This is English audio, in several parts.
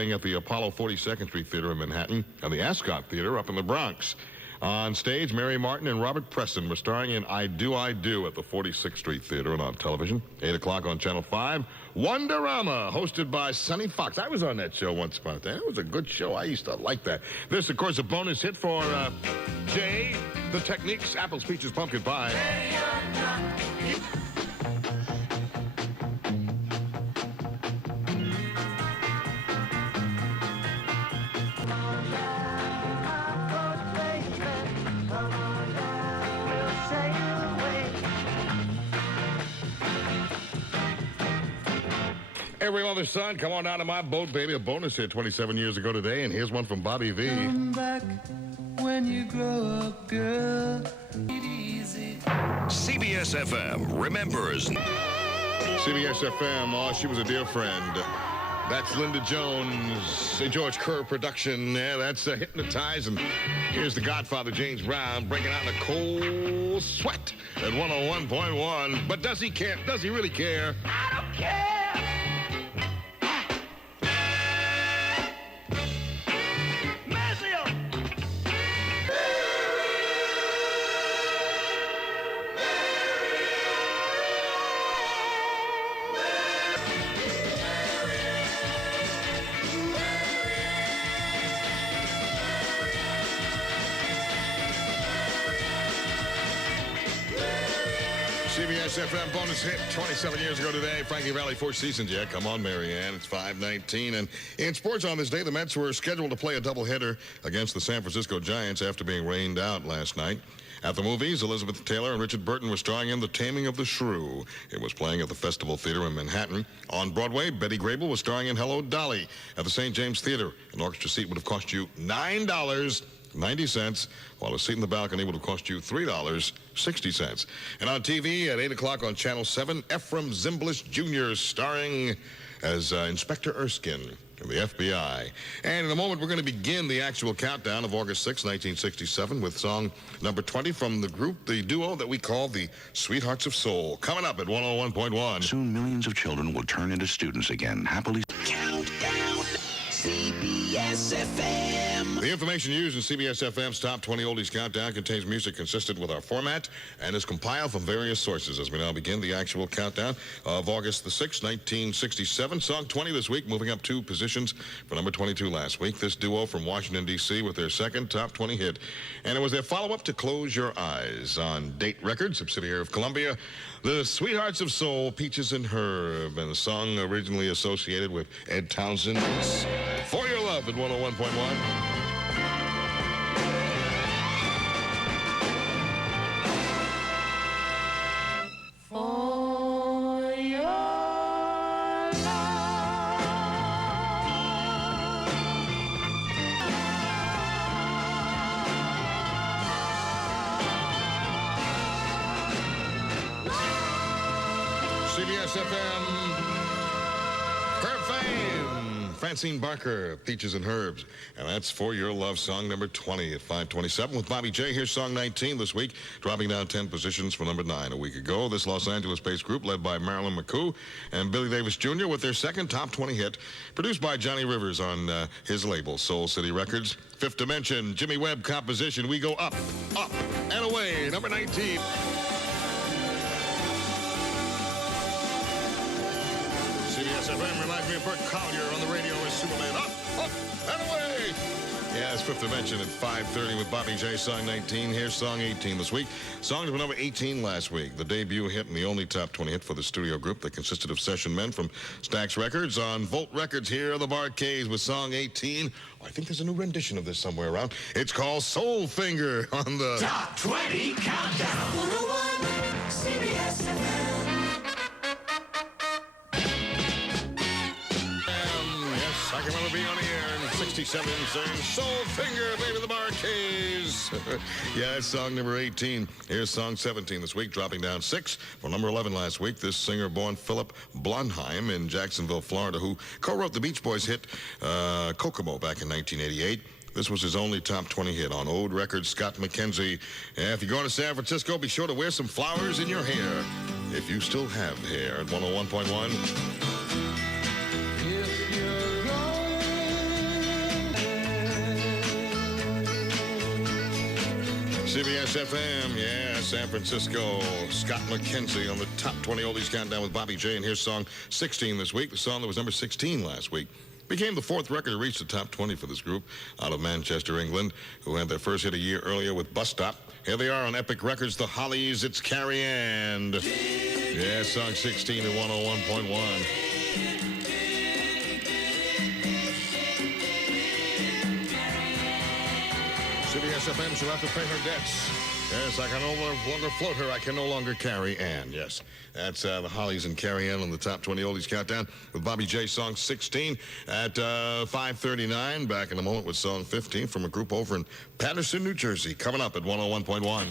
At the Apollo 42nd Street Theater in Manhattan and the Ascot Theater up in the Bronx. On stage, Mary Martin and Robert Preston were starring in I Do, I Do at the 46th Street Theater, and on television, 8 o'clock on Channel 5, Wonderama, hosted by Sonny Fox. I was on that show once upon a time. It was a good show. I used to like that. This, of course, a bonus hit for Jay, The Techniques, Apples, Peaches, Pumpkin Pie. Every other son, come on down to my boat, baby. A bonus hit 27 years ago today, and here's one from Bobby V. Come back when you grow up, girl. Easy. CBS-FM remembers. CBS-FM, oh, she was a dear friend. That's Linda Jones, a George Kerr production. Yeah, that's Hypnotize. And here's the Godfather, James Brown, breaking out in a cold sweat at 101.1. But does he care? Does he really care? I don't care. CBS-FM bonus hit 27 years ago today. Frankie Valli, 4 seasons. Yeah, come on, Marianne. It's 5:19. And in sports on this day, the Mets were scheduled to play a doubleheader against the San Francisco Giants after being rained out last night. At the movies, Elizabeth Taylor and Richard Burton were starring in The Taming of the Shrew. It was playing at the Festival Theater in Manhattan. On Broadway, Betty Grable was starring in Hello, Dolly at the St. James Theater. An orchestra seat would have cost you $9.90, while a seat in the balcony would have cost you $3.60. And on TV at 8 o'clock on Channel 7, Ephraim Zimbalist Jr. starring as Inspector Erskine in the FBI. And in a moment, we're going to begin the actual countdown of August 6, 1967, with song number 20 from the group, the duo that we call the Sweethearts of Soul. Coming up at 101.1. Soon, millions of children will turn into students again, happily. Countdown, CBS-FM. The information used in CBS-FM's Top 20 Oldies Countdown contains music consistent with our format and is compiled from various sources. As we now begin the actual countdown of August the 6th, 1967. Song 20 this week, moving up 2 positions for number 22 last week. This duo from Washington, D.C. with their second Top 20 hit. And it was their follow-up to Close Your Eyes on Date Records, subsidiary of Columbia. The Sweethearts of Soul, Peaches and Herb, and the song originally associated with Ed Townsend's For Your Love at 101.1. CBS-FM, her fame, Francine Barker, Peaches and Herbs. And that's For Your Love, song number 20 at 5:27 with Bobby J. Here's song 19 this week, dropping down 10 positions from number 9 a week ago. This Los Angeles-based group led by Marilyn McCoo and Billy Davis Jr. with their second Top 20 hit, produced by Johnny Rivers on his label, Soul City Records. Fifth Dimension, Jimmy Webb composition, We Go Up, Up, and Away, number 19. CBS-FM reminds me of Burt Collier on the radio as Superman. Up, up, and away. Yeah, it's Fifth Dimension at 5:30 with Bobby J. Song 19. Here's song 18 this week. Songs were number 18 last week. The debut hit and the only Top 20 hit for the studio group that consisted of session men from Stax Records. On Volt Records, here are the Bar-Kays with song 18. Oh, I think there's a new rendition of this somewhere around. It's called Soul Finger on the Top 20 Countdown. 101 CBS-FM. I can remember being on the air in 67 saying, Soul Finger, baby, the Bar-Kays. Yeah, that's song number 18. Here's song 17 this week, dropping down 6 from number 11 last week. This singer born Philip Blondheim in Jacksonville, Florida, who co-wrote the Beach Boys hit Kokomo back in 1988. This was his only Top 20 hit on Ode Records, Scott McKenzie. Yeah, if you're going to San Francisco, be sure to wear some flowers in your hair, if you still have hair, at 101.1. If you're going WCBS-FM, yeah, San Francisco. Scott McKenzie on the Top 20 Oldies Countdown with Bobby J. And here's song 16 this week. The song that was number 16 last week became the fourth record to reach the top 20 for this group out of Manchester, England, who had their first hit a year earlier with Bus Stop. Here they are on Epic Records, The Hollies, It's Carrie Ann. Yeah, song 16 at 101.1. CBS-FM, she'll have to pay her debts. Yes, I can no longer float her. I can no longer carry Ann. Yes, that's the Hollies and Carrie Ann on the Top 20 Oldies Countdown with Bobby J. Song 16 at 5:39. Back in a moment with song 15 from a group over in Paterson, New Jersey. Coming up at 101.1.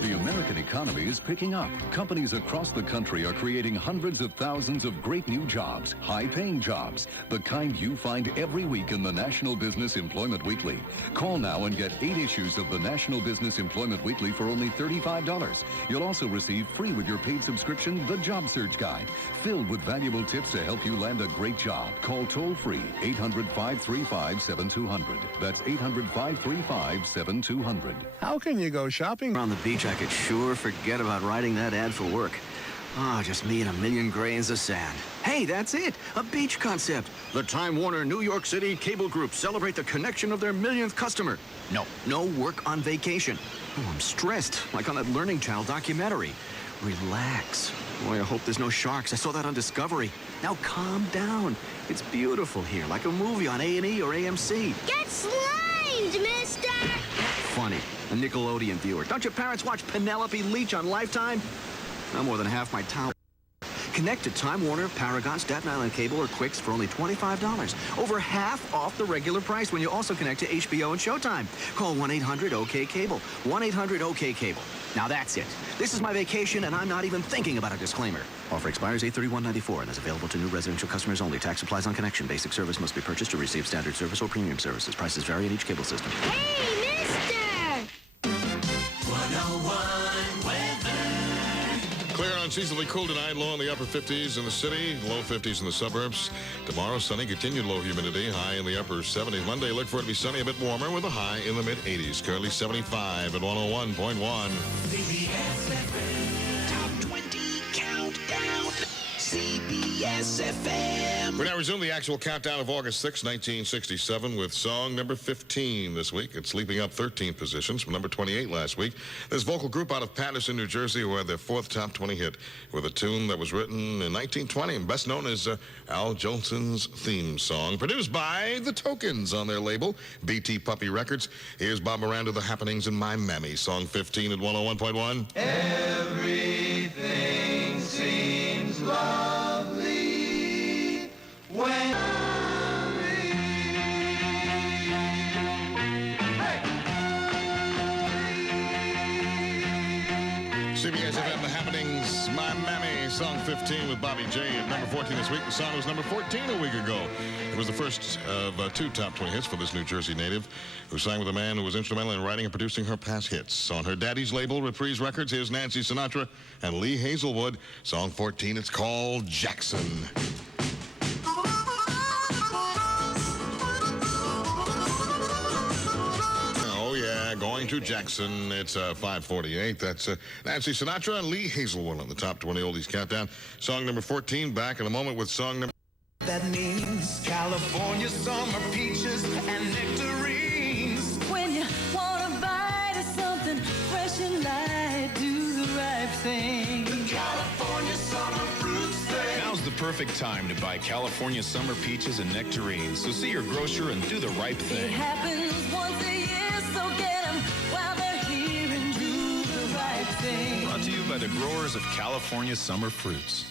The American economy is picking up. Companies across the country are creating hundreds of thousands of great new jobs, high-paying jobs, the kind you find every week in the National Business Employment Weekly. Call now and get 8 issues of the National Business Employment Weekly for only $35. You'll also receive free with your paid subscription the Job Search Guide, filled with valuable tips to help you land a great job. Call toll-free 800-535-7200. That's 800-535-7200. How can you go shopping On the beach, I could sure forget about writing that ad for work. Ah, just me and a million grains of sand. Hey, that's it. A beach concept. The Time Warner New York City Cable Group celebrate the connection of their millionth customer. No work on vacation. Oh, I'm stressed, like on that Learning Channel documentary. Relax. Boy, I hope there's no sharks. I saw that on Discovery. Now calm down. It's beautiful here, like a movie on A&E or AMC. Get slimed, mister! Funny. A Nickelodeon viewer. Don't your parents watch Penelope Leach on Lifetime? Not more than half my town. Connect to Time Warner, Paragon, Staten Island Cable, or Quicks for only $25. Over half off the regular price when you also connect to HBO and Showtime. Call 1-800-OK-CABLE. 1-800-OK-CABLE. Now that's it. This is my vacation, and I'm not even thinking about a disclaimer. Offer expires 8/31/94 and is available to new residential customers only. Tax applies on connection. Basic service must be purchased to receive standard service or premium services. Prices vary in each cable system. Hey, mister! 101 weather. Clear and unseasonably cool tonight. Low in the upper 50s in the city, low 50s in the suburbs. Tomorrow, sunny, continued low humidity, high in the upper 70s. Monday, look for it to be sunny, a bit warmer, with a high in the mid-80s. Currently 75 at 101.1. CBS-FM Top 20 Countdown. CBS-FM. We now resume the actual countdown of August 6, 1967, with song number 15 this week. It's leaping up 13 positions from number 28 last week. This vocal group out of Paterson, New Jersey, who had their fourth top 20 hit with a tune that was written in 1920 and best known as Al Jolson's theme song, produced by The Tokens on their label, BT Puppy Records. Here's Bob Miranda, The Happenings in My Mammy, song 15 at 101.1. Everything seems lovely when CBS-FM, The Happenings, My Mammy, song 15 with Bobby J. At number 14 this week. The song was number 14 a week ago. It was the first of 2 top 20 hits for this New Jersey native, who sang with a man who was instrumental in writing and producing her past hits. On her daddy's label, Reprise Records, here's Nancy Sinatra and Lee Hazelwood. Song 14, it's called Jackson. Going to Jackson. It's 5:48. That's Nancy Sinatra and Lee Hazelwood on the Top 20 Oldies Countdown. Song number 14. Back in a moment with song number... that means California summer peaches and nectarines. When you want to bite of something fresh and light, do the right thing. The California summer fruit steak. Now's the perfect time to buy California summer peaches and nectarines. So see your grocer and do the right It thing. happens once a year, so get them while they're here and do the right thing. Brought to you by the growers of California summer fruits.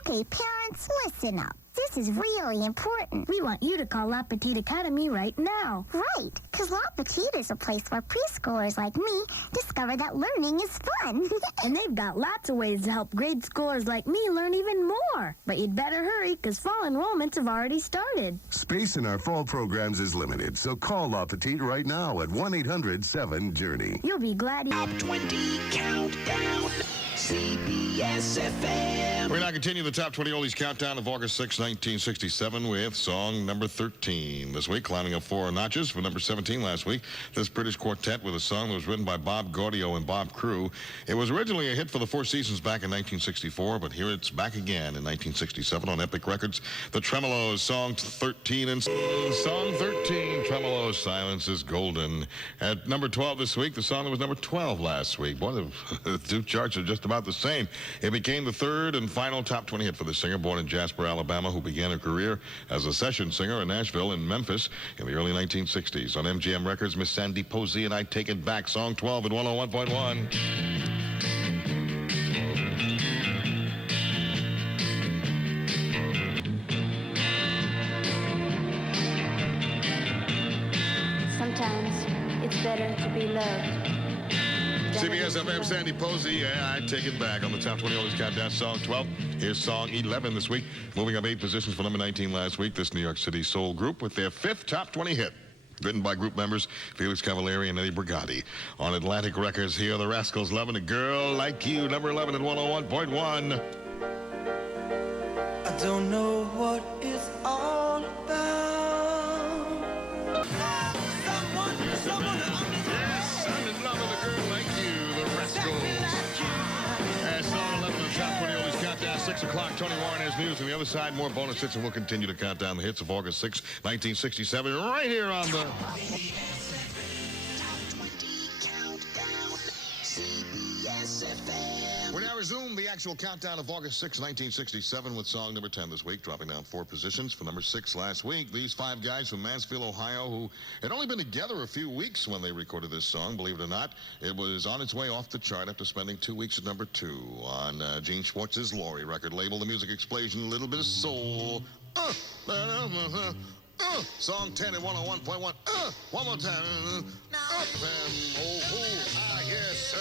Okay, parents, listen up. This is really important. We want you to call La Petite Academy right now. Right, because La Petite is a place where preschoolers like me discover that learning is fun. And they've got lots of ways to help grade schoolers like me learn even more. But you'd better hurry, because fall enrollments have already started. Space in our fall programs is limited, so call La Petite right now at 1-800-7-JOURNEY. You'll be glad you... Top 20 Countdown. CBS-FM. We're now continuing the Top 20 Oldies countdown of August 6, 1967 with song number 13. This week, climbing up 4 notches from number 17 last week. This British quartet with a song that was written by Bob Gaudio and Bob Crew. It was originally a hit for the Four Seasons back in 1964, but here it's back again in 1967 on Epic Records. The Tremolos, song 13 and song 13, Tremolos, Silence is Golden. At number 12 this week, the song that was number 12 last week. Boy, the two charts are just about the same. It became the third and final top 20 hit for the singer, born in Jasper, Alabama, who began her career as a session singer in Nashville and Memphis in the early 1960s. On MGM Records, Miss Sandy Posey and I Take It Back, song 12 at 101.1. Sometimes it's better to be loved. CBS-FM, Sandy Posey, yeah, I Take It Back on the Top 20 Oldies Countdown, song 12. Here's song 11 this week, moving up 8 positions for number 19 last week. This New York City soul group with their 5th top 20 hit, written by group members Felix Cavalieri and Eddie Brigatti. On Atlantic Records, here are the Rascals, Loving a Girl Like You, number 11 at 101.1. I don't know what it's all about. Yes, I'm in love with a girl like you, the Rascals. That's song 11 on the Top 20 Oldies Countdown, 6 o'clock. Tony Warren has news on the other side. More bonus hits, and we'll continue to count down the hits of August 6, 1967, right here on the... We now resume the actual countdown of August 6, 1967 with song number 10 this week, dropping down 4 positions for number 6 last week. These 5 guys from Mansfield, Ohio, who had only been together a few weeks when they recorded this song, believe it or not. It was on its way off the chart after spending 2 weeks at number 2 on Gene Schwartz's Laurie record label, The Music Explosion, A Little Bit of Soul. Song 10 at 101.1. One more time. Yes.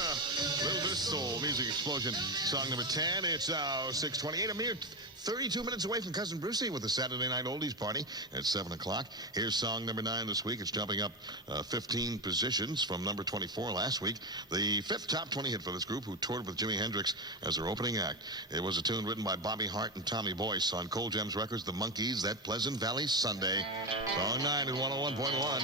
A little bit of soul. Music Explosion. Song number 10. It's 6:28. I'm here 32 minutes away from Cousin Brucey with the Saturday Night Oldies Party at 7 o'clock. Here's song number 9 this week. It's jumping up 15 positions from number 24 last week. The 5th top 20 hit for this group, who toured with Jimi Hendrix as their opening act. It was a tune written by Bobby Hart and Tommy Boyce on Cold Gems Records, The Monkees, That Pleasant Valley Sunday. Song 9 at 101.1.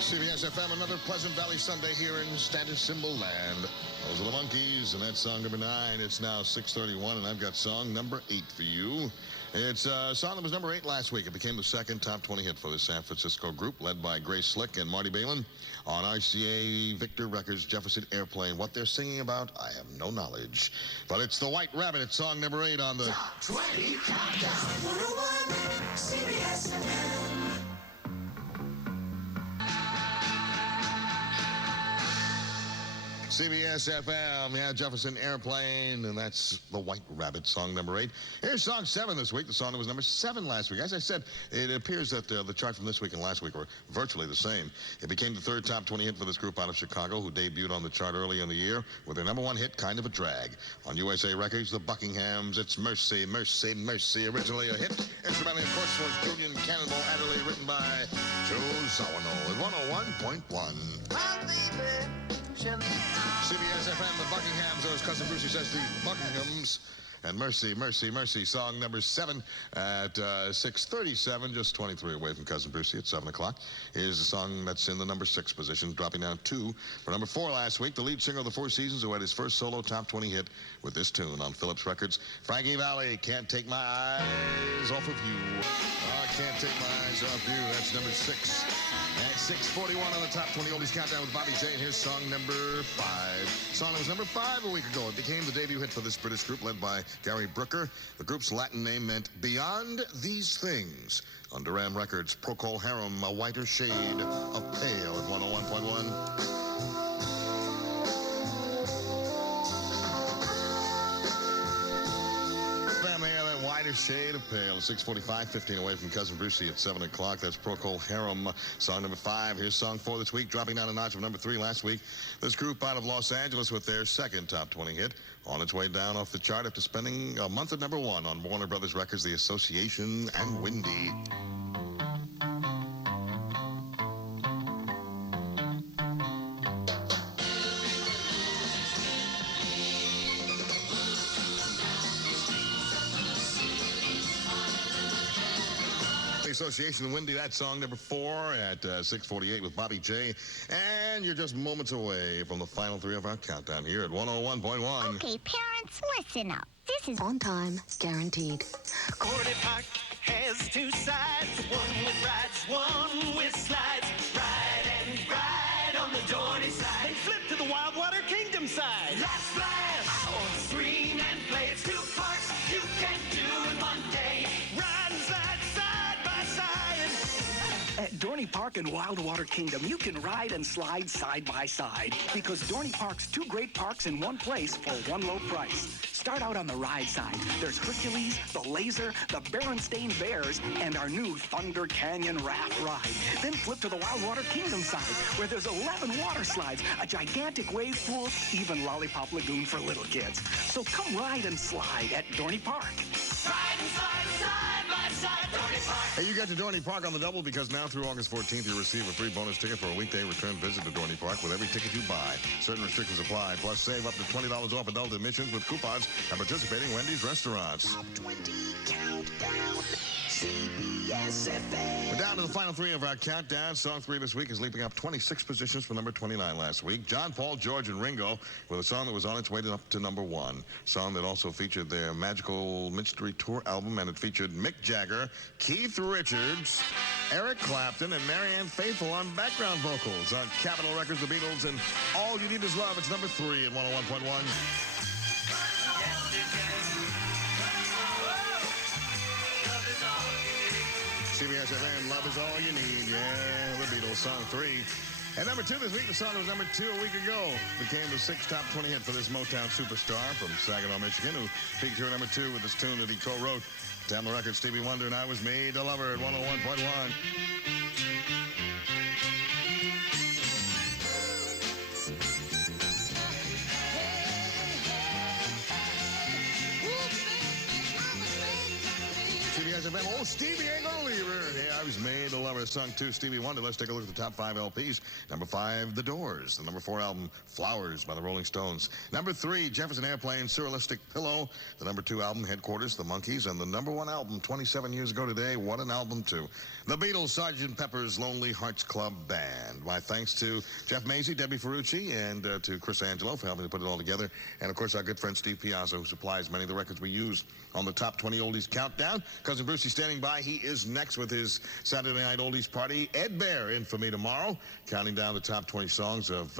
CBS-FM, another Pleasant Valley Sunday here in Status Symbol Land. Those are the Monkees, and that's song number 9. It's now 6:31, and I've got song number 8 for you. It's a song that was number 8 last week. It became the 2nd top 20 hit for the San Francisco group, led by Grace Slick and Marty Balin on RCA Victor Records' Jefferson Airplane. What they're singing about, I have no knowledge. But it's the White Rabbit. It's song number 8 on the Top 20 Countdown. 101 CBS-FM. CBS-FM, yeah, Jefferson Airplane, and that's the White Rabbit, song number 8. Here's song 7 this week, the song that was number 7 last week. As I said, it appears that the chart from this week and last week were virtually the same. It became the 3rd top 20 hit for this group out of Chicago, who debuted on the chart early in the year with their number 1 hit, Kind of a Drag. On USA Records, the Buckinghams, it's Mercy, Mercy, Mercy, originally a hit. Instrumentally, of course, was Julian Cannonball Adderley, written by Joe Zawinul at 101.1. CBS-FM, the Buckinghams, or as Cousin Brucey says, the Buckinghams. And Mercy, Mercy, Mercy, song number 7 at 6:37, just 23 away from Cousin Brucey at 7 o'clock. Here's a song that's in the number 6 position, dropping down 2 for number 4 last week. The lead singer of the Four Seasons, who had his first solo top 20 hit with this tune on Phillips Records, Frankie Valli, Can't Take My Eyes Off of You. Can't Take My Eyes Off You. That's number 6. At 6:41 on the Top 20 Oldies Countdown with Bobby J. And here's song number 5. Song that was number 5 a week ago. It became the debut hit for this British group led by Gary Brooker. The group's Latin name meant Beyond These Things. On Duran Records, Procol Harum, A Whiter Shade of Pale at 101.1. Whiter Shade of Pale, 6:45, 15 away from Cousin Brucey at 7 o'clock. That's Procol Harum, song number 5. Here's song 4 this week, dropping down a notch from number 3 last week. This group out of Los Angeles with their 2nd top 20 hit, on its way down off the chart after spending a month at number 1 on Warner Brothers Records, The Association and Windy. association, Windy, that song, number 4 at 6:48 with Bobby J. And you're just moments away from the final 3 of our countdown here at 101.1. Okay, parents, listen up. This is On time, guaranteed. Cordy Park has 2 sides, one with rides, one with slides. Ride and ride on the Dorney side. Then flip to the Wildwater Kingdom side. Last blast! Oh, scream and play. It's 2 parks you can do in one day. Ride and slide side by side. At Dorney Park and Wildwater Kingdom, you can ride and slide side by side because Dorney Park's 2 great parks in one place for one low price. Start out on the ride side. There's Hercules, the Laser, the Berenstain Bears, and our new Thunder Canyon Raft Ride. Then flip to the Wildwater Kingdom side, where there's 11 water slides, a gigantic wave pool, even Lollipop Lagoon for little kids. So come ride and slide at Dorney Park. Ride and slide side by side, Dorney Park. Hey, you got to Dorney Park on the double because now through August 14th, you receive a free bonus ticket for a weekday return visit to Dorney Park with every ticket you buy. Certain restrictions apply. Plus, save up to $20 off adult admissions with coupons at participating Wendy's restaurants. Top 20 countdown. CBS-FM. We're down to the final 3 of our countdown. Song 3 this week is leaping up 26 positions from number 29 last week. John, Paul, George, and Ringo with a song that was on its way up to number 1. Song that also featured their Magical Mystery Tour album, and it featured Mick Jagger, Keith Richards, Eric Clapton, and Marianne Faithfull on background vocals. On Capitol Records, The Beatles, and All You Need Is Love. It's number 3 at 101.1. CBS-FM, Love Is All You Need. Yeah, The Beatles, song 3. And number 2 this week, the song that was number 2 a week ago. Became the 6th top 20 hit for this Motown superstar from Saginaw, Michigan, who peaked here at number 2 with this tune that he co-wrote. Down the record, Stevie Wonder and I Was Made to Love Her at 101.1. CBS-FM. Oh, Stevie ain't gonna leave her. Yeah, I was made to love her. Song 2, Stevie Wonder. Let's take a look at the top 5 LPs. Number 5, The Doors. The number 4 album, Flowers by the Rolling Stones. Number 3, Jefferson Airplane, Surrealistic Pillow. The number 2 album, Headquarters, The Monkees. And the number 1 album, 27 years ago today. What an album, too. The Beatles, Sgt. Pepper's Lonely Hearts Club Band. My thanks to Jeff Macy, Debbie Ferrucci, and to Chris Angelo for helping to put it all together. And, of course, our good friend Steve Piazza, who supplies many of the records we use on the Top 20 Oldies Countdown. Cousin Brucey standing by. He is next with his Saturday Night Oldies Party. Ed Bear in for me tomorrow, counting down the top 20 songs of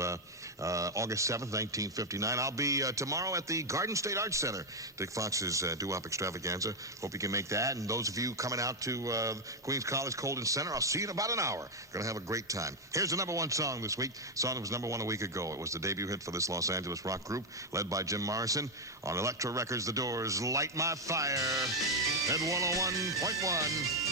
August 7th, 1959. I'll be tomorrow at the Garden State Arts Center, Dick Fox's doo-wop extravaganza. Hope you can make that. And those of you coming out to Queens College Colden Center, I'll see you in about an hour. Going to have a great time. Here's the number 1 song this week. Song that was number 1 a week ago. It was the debut hit for this Los Angeles rock group led by Jim Morrison. On Elektra Records, The Doors, Light My Fire at 101.1.